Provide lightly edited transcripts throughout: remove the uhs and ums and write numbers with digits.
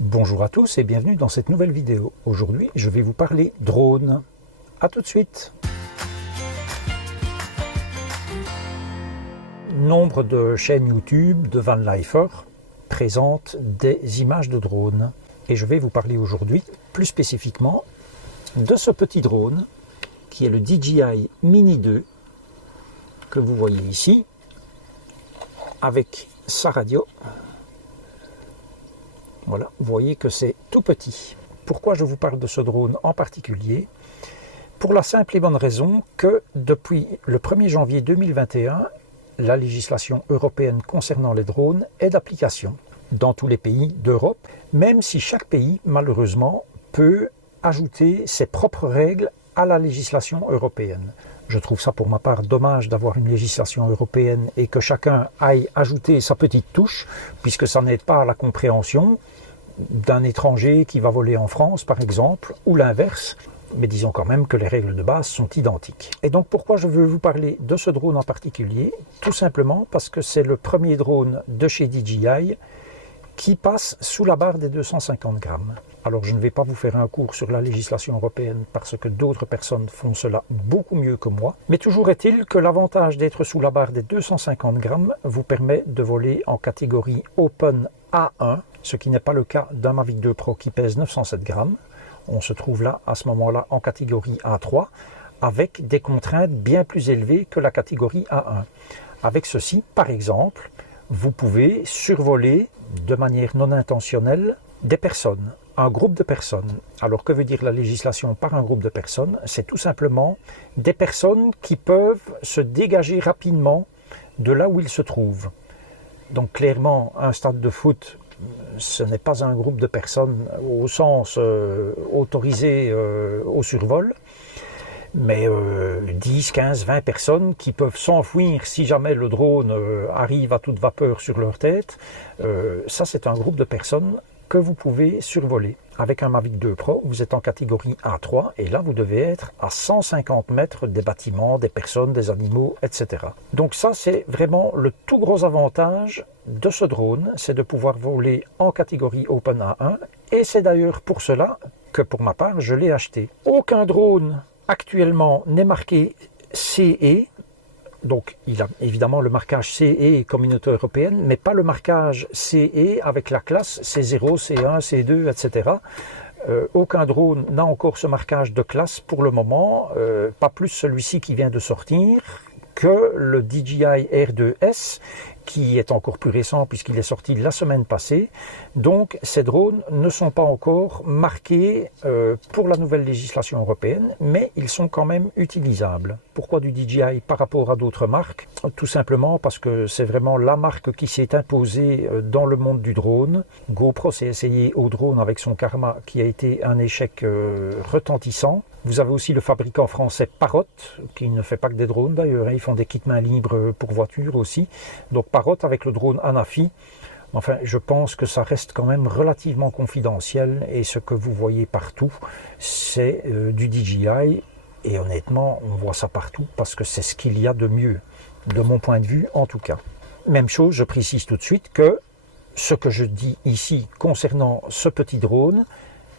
Bonjour à tous et bienvenue dans cette nouvelle vidéo. Aujourd'hui, je vais vous parler drone. A tout de suite. Nombre de chaînes YouTube de van lifer présentent des images de drones. Et je vais vous parler aujourd'hui, plus spécifiquement, de ce petit drone qui est le DJI Mini 2 que vous voyez ici, avec sa radio. Voilà, vous voyez que c'est tout petit. Pourquoi je vous parle de ce drone en particulier? Pour la simple et bonne raison que depuis le 1er janvier 2021, la législation européenne concernant les drones est d'application dans tous les pays d'Europe, même si chaque pays, malheureusement, peut ajouter ses propres règles à la législation européenne. Je trouve ça pour ma part dommage d'avoir une législation européenne et que chacun aille ajouter sa petite touche, puisque ça n'aide pas à la compréhension d'un étranger qui va voler en France, par exemple, ou l'inverse. Mais disons quand même que les règles de base sont identiques. Et donc pourquoi je veux vous parler de ce drone en particulier? Tout simplement parce que c'est le premier drone de chez DJI qui passe sous la barre des 250 grammes. Alors je ne vais pas vous faire un cours sur la législation européenne parce que d'autres personnes font cela beaucoup mieux que moi. Mais toujours est-il que l'avantage d'être sous la barre des 250 grammes vous permet de voler en catégorie Open A1, ce qui n'est pas le cas d'un Mavic 2 Pro qui pèse 907 grammes. On se trouve là, à ce moment-là, en catégorie A3, avec des contraintes bien plus élevées que la catégorie A1. Avec ceci, par exemple, vous pouvez survoler de manière non intentionnelle des personnes, un groupe de personnes. Alors que veut dire la législation par un groupe de personnes? C'est tout simplement des personnes qui peuvent se dégager rapidement de là où ils se trouvent. Donc clairement, un stade de foot, ce n'est pas un groupe de personnes au sens autorisé au survol, mais 10, 15, 20 personnes qui peuvent s'enfuir si jamais le drone arrive à toute vapeur sur leur tête. Ça, c'est un groupe de personnes que vous pouvez survoler. Avec un Mavic 2 Pro, vous êtes en catégorie A3 et là, vous devez être à 150 mètres des bâtiments, des personnes, des animaux, etc. Donc ça, c'est vraiment le tout gros avantage de ce drone, c'est de pouvoir voler en catégorie Open A1 et c'est d'ailleurs pour cela que pour ma part, je l'ai acheté. Aucun drone actuellement n'est marqué CE. Donc, il a évidemment le marquage CE communauté européenne, mais pas le marquage CE avec la classe C0, C1, C2, etc. Aucun drone n'a encore ce marquage de classe pour le moment, pas plus celui-ci qui vient de sortir que le DJI R2S, qui est encore plus récent puisqu'il est sorti la semaine passée. Donc ces drones ne sont pas encore marqués pour la nouvelle législation européenne, mais ils sont quand même utilisables. Pourquoi du DJI par rapport à d'autres marques? Tout simplement parce que c'est vraiment la marque qui s'est imposée dans le monde du drone. GoPro s'est essayé au drone avec son Karma qui a été un échec retentissant. Vous avez aussi le fabricant français Parrot, qui ne fait pas que des drones d'ailleurs, ils font des kits main libres pour voitures aussi. Donc Parrot avec le drone Anafi, enfin je pense que ça reste quand même relativement confidentiel et ce que vous voyez partout, c'est du DJI et honnêtement on voit ça partout parce que c'est ce qu'il y a de mieux, de mon point de vue en tout cas. Même chose, je précise tout de suite que ce que je dis ici concernant ce petit drone,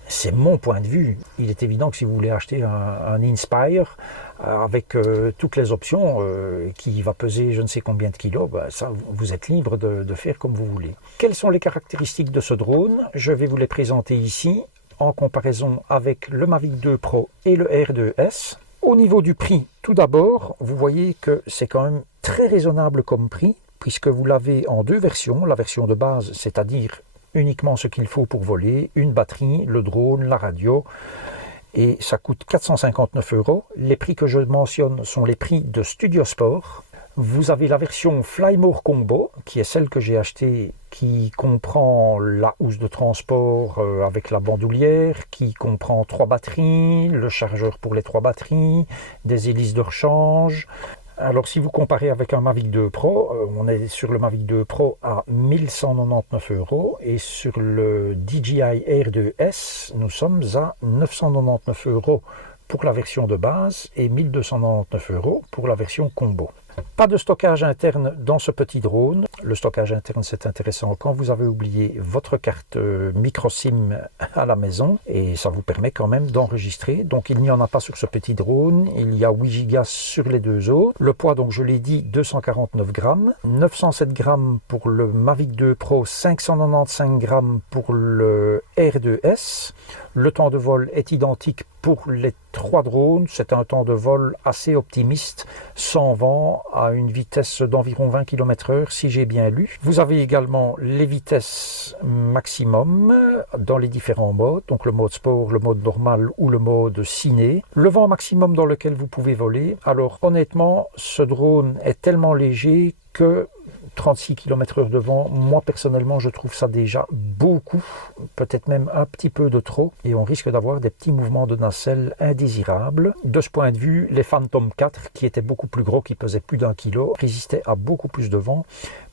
c'est mon point de vue. Il est évident que si vous voulez acheter un Inspire avec toutes les options qui va peser je ne sais combien de kilos, ça, vous êtes libre de faire comme vous voulez. Quelles sont les caractéristiques de ce drone? Je vais vous les présenter ici en comparaison avec le Mavic 2 Pro et le R2S. Au niveau du prix, tout d'abord, vous voyez que c'est quand même très raisonnable comme prix puisque vous l'avez en deux versions. La version de base, c'est-à-dire uniquement ce qu'il faut pour voler, une batterie, le drone, la radio, et ça coûte 459 €. Les prix que je mentionne sont les prix de Studio Sport. Vous avez la version Flymore Combo, qui est celle que j'ai achetée, qui comprend la housse de transport avec la bandoulière, qui comprend 3 batteries, le chargeur pour les 3 batteries, des hélices de rechange. Alors si vous comparez avec un Mavic 2 Pro, on est sur le Mavic 2 Pro à 1199 € et sur le DJI R2S, nous sommes à 999 € pour la version de base et 1299 € pour la version combo. Pas de stockage interne dans ce petit drone. Le stockage interne, c'est intéressant quand vous avez oublié votre carte micro SIM à la maison et ça vous permet quand même d'enregistrer. Donc il n'y en a pas sur ce petit drone, il y a 8 Go sur les deux autres. Le poids, donc je l'ai dit, 249 grammes, 907 grammes pour le Mavic 2 Pro, 595 grammes pour le R2S. Le temps de vol est identique pour les 3 drones. C'est un temps de vol assez optimiste, sans vent, à une vitesse d'environ 20 km/h, si j'ai bien lu. Vous avez également les vitesses maximum dans les différents modes, donc le mode sport, le mode normal ou le mode ciné. Le vent maximum dans lequel vous pouvez voler. Alors honnêtement, ce drone est tellement léger que 36 km/h de vent, moi personnellement je trouve ça déjà beaucoup, peut-être même un petit peu de trop, et on risque d'avoir des petits mouvements de nacelle indésirables. De ce point de vue, les Phantom 4, qui étaient beaucoup plus gros, qui pesaient plus d'1 kg, résistaient à beaucoup plus de vent,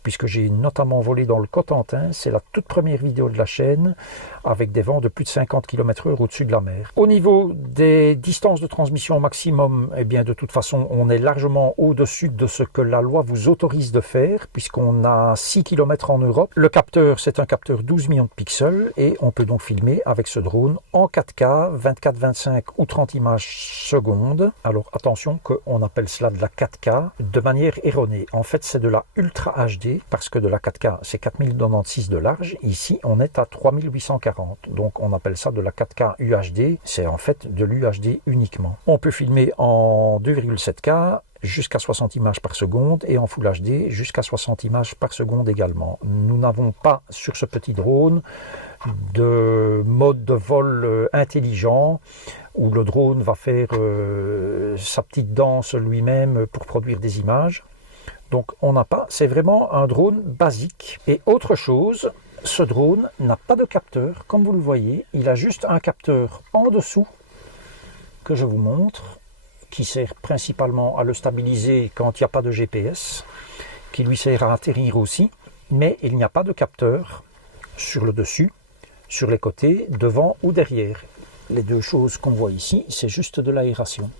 puisque j'ai notamment volé dans le Cotentin, c'est la toute première vidéo de la chaîne, avec des vents de plus de 50 km/h au-dessus de la mer. Au niveau des distances de transmission maximum, eh bien de toute façon, on est largement au-dessus de ce que la loi vous autorise de faire, puisqu'on a 6 km en Europe. Le capteur, c'est un capteur 12 millions de pixels, et on peut donc filmer avec ce drone en 4K, 24, 25 ou 30 images secondes. Alors attention qu'on appelle cela de la 4K de manière erronée. En fait, c'est de la Ultra HD, parce que de la 4K, c'est 4096 de large. Ici, on est à 3840. Donc, on appelle ça de la 4K UHD. C'est en fait de l'UHD uniquement. On peut filmer en 2,7K jusqu'à 60 images par seconde et en Full HD jusqu'à 60 images par seconde également. Nous n'avons pas sur ce petit drone de mode de vol intelligent où le drone va faire sa petite danse lui-même pour produire des images. Donc on n'a pas, c'est vraiment un drone basique. Et autre chose, ce drone n'a pas de capteur, comme vous le voyez, il a juste un capteur en dessous que je vous montre, qui sert principalement à le stabiliser quand il n'y a pas de GPS, qui lui sert à atterrir aussi, mais il n'y a pas de capteur sur le dessus, sur les côtés, devant ou derrière. Les deux choses qu'on voit ici, c'est juste de l'aération.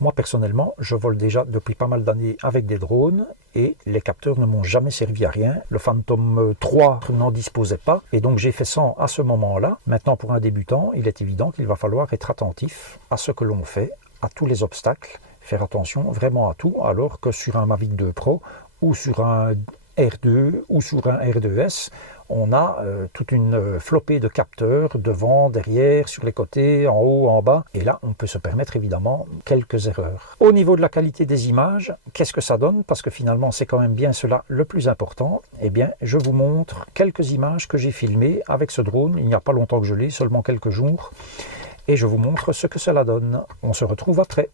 Moi personnellement, je vole déjà depuis pas mal d'années avec des drones et les capteurs ne m'ont jamais servi à rien. Le Phantom 3 n'en disposait pas et donc j'ai fait ça à ce moment-là. Maintenant pour un débutant, il est évident qu'il va falloir être attentif à ce que l'on fait, à tous les obstacles, faire attention vraiment à tout, alors que sur un Mavic 2 Pro ou sur un R2 ou sur un R2S, on a toute une flopée de capteurs devant, derrière, sur les côtés, en haut, en bas. Et là, on peut se permettre évidemment quelques erreurs. Au niveau de la qualité des images, qu'est-ce que ça donne? Parce que finalement, c'est quand même bien cela le plus important. Eh bien, je vous montre quelques images que j'ai filmées avec ce drone. Il n'y a pas longtemps que je l'ai, seulement quelques jours. Et je vous montre ce que cela donne. On se retrouve après.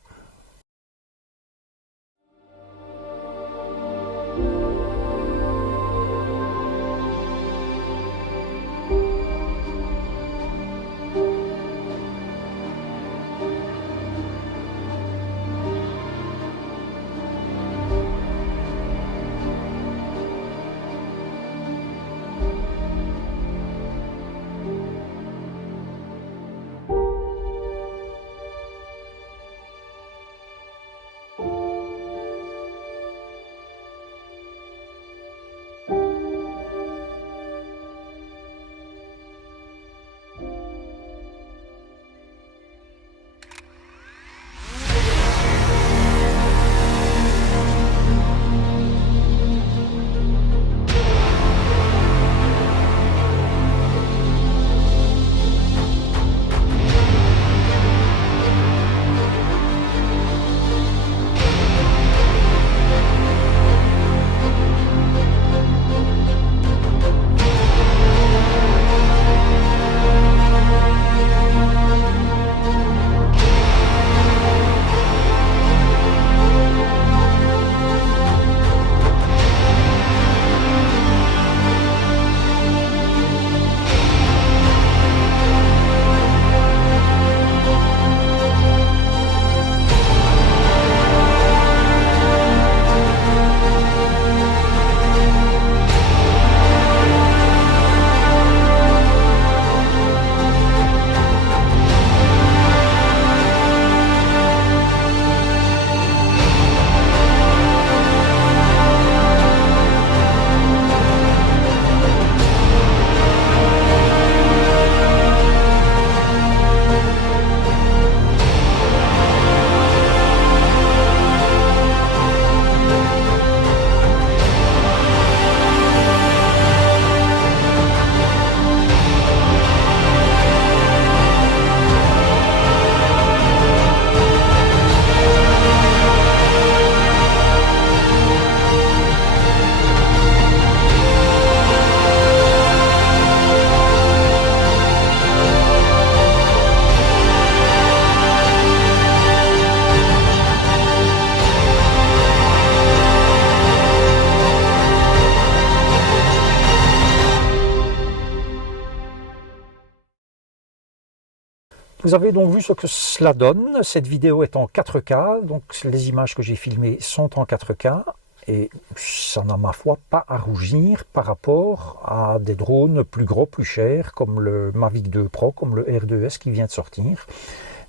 Vous avez donc vu ce que cela donne. Cette vidéo est en 4K, donc les images que j'ai filmées sont en 4K. Et ça n'a ma foi pas à rougir par rapport à des drones plus gros, plus chers, comme le Mavic 2 Pro, comme le R2S qui vient de sortir.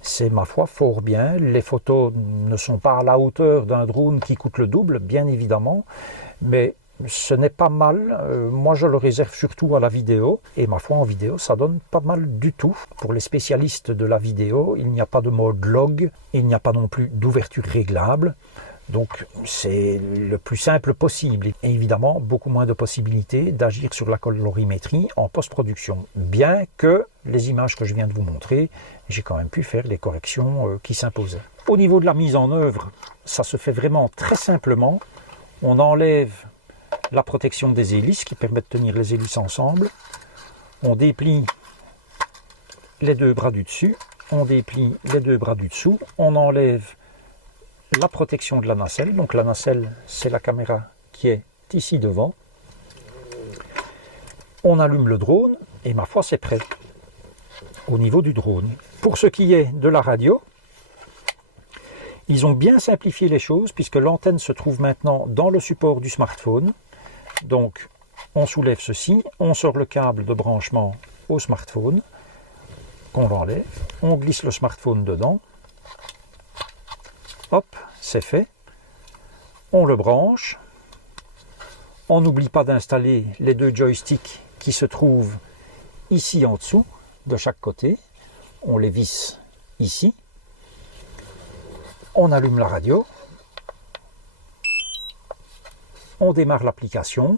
C'est ma foi fort bien. Les photos ne sont pas à la hauteur d'un drone qui coûte le double, bien évidemment, mais ce n'est pas mal. Moi, je le réserve surtout à la vidéo. Et ma foi, en vidéo, ça donne pas mal du tout. Pour les spécialistes de la vidéo, il n'y a pas de mode log. Il n'y a pas non plus d'ouverture réglable. Donc, c'est le plus simple possible. Et évidemment, beaucoup moins de possibilités d'agir sur la colorimétrie en post-production. Bien que les images que je viens de vous montrer, j'ai quand même pu faire les corrections qui s'imposaient. Au niveau de la mise en œuvre, ça se fait vraiment très simplement. On enlève la protection des hélices qui permet de tenir les hélices ensemble. On déplie les deux bras du dessus. On déplie les deux bras du dessous. On enlève la protection de la nacelle. Donc la nacelle, c'est la caméra qui est ici devant. On allume le drone et ma foi, c'est prêt au niveau du drone. Pour ce qui est de la radio, ils ont bien simplifié les choses puisque l'antenne se trouve maintenant dans le support du smartphone. Donc, on soulève ceci, on sort le câble de branchement au smartphone, qu'on l'enlève, on glisse le smartphone dedans, hop, c'est fait, on le branche, on n'oublie pas d'installer les deux joysticks qui se trouvent ici en dessous, de chaque côté, on les visse ici, on allume la radio, on démarre l'application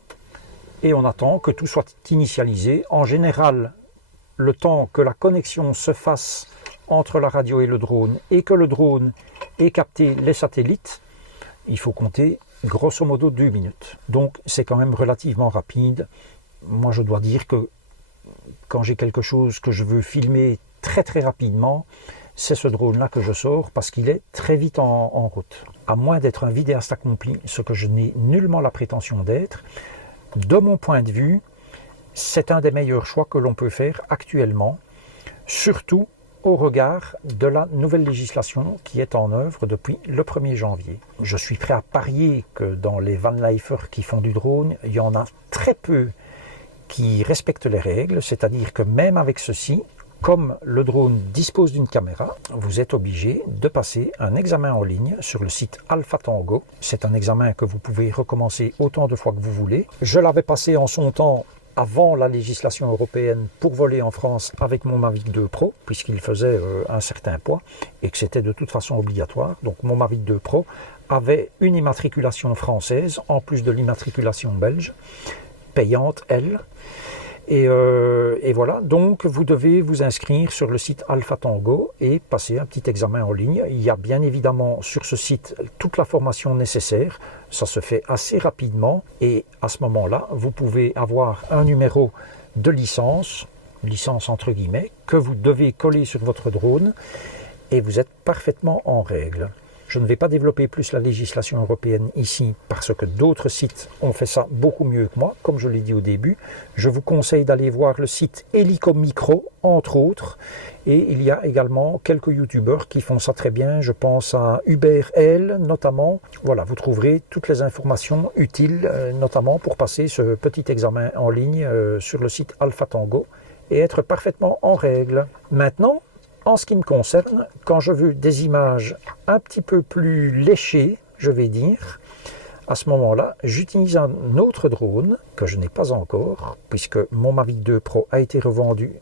et on attend que tout soit initialisé. En général, le temps que la connexion se fasse entre la radio et le drone et que le drone ait capté les satellites, il faut compter grosso modo 2 minutes. Donc c'est quand même relativement rapide. Moi je dois dire que quand j'ai quelque chose que je veux filmer très rapidement, c'est ce drone-là que je sors parce qu'il est très vite en route. À moins d'être un vidéaste accompli, ce que je n'ai nullement la prétention d'être, de mon point de vue, c'est un des meilleurs choix que l'on peut faire actuellement, surtout au regard de la nouvelle législation qui est en œuvre depuis le 1er janvier. Je suis prêt à parier que dans les vanlifers qui font du drone, il y en a très peu qui respectent les règles, c'est-à-dire que même avec ceci, comme le drone dispose d'une caméra, vous êtes obligé de passer un examen en ligne sur le site Alpha Tango. C'est un examen que vous pouvez recommencer autant de fois que vous voulez. Je l'avais passé en son temps avant la législation européenne pour voler en France avec mon Mavic 2 Pro, puisqu'il faisait un certain poids et que c'était de toute façon obligatoire. Donc mon Mavic 2 Pro avait une immatriculation française en plus de l'immatriculation belge, payante elle. Et voilà, donc vous devez vous inscrire sur le site Alpha Tango et passer un petit examen en ligne. Il y a bien évidemment sur ce site toute la formation nécessaire. Ça se fait assez rapidement et à ce moment-là, vous pouvez avoir un numéro de licence entre guillemets, que vous devez coller sur votre drone et vous êtes parfaitement en règle. Je ne vais pas développer plus la législation européenne ici parce que d'autres sites ont fait ça beaucoup mieux que moi, comme je l'ai dit au début. Je vous conseille d'aller voir le site Helicomicro, entre autres, et il y a également quelques youtubeurs qui font ça très bien. Je pense à Hubert L notamment. Voilà, vous trouverez toutes les informations utiles, notamment pour passer ce petit examen en ligne sur le site Alpha Tango et être parfaitement en règle. Maintenant, en ce qui me concerne, quand je veux des images un petit peu plus léchées, je vais dire, à ce moment-là, j'utilise un autre drone que je n'ai pas encore, puisque mon Mavic 2 Pro a été revendu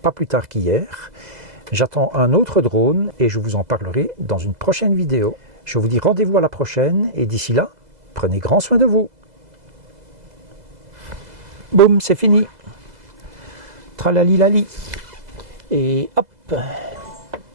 pas plus tard qu'hier. J'attends un autre drone et je vous en parlerai dans une prochaine vidéo. Je vous dis rendez-vous à la prochaine et d'ici là, prenez grand soin de vous. Boum, c'est fini. Tralali lali. Et hop.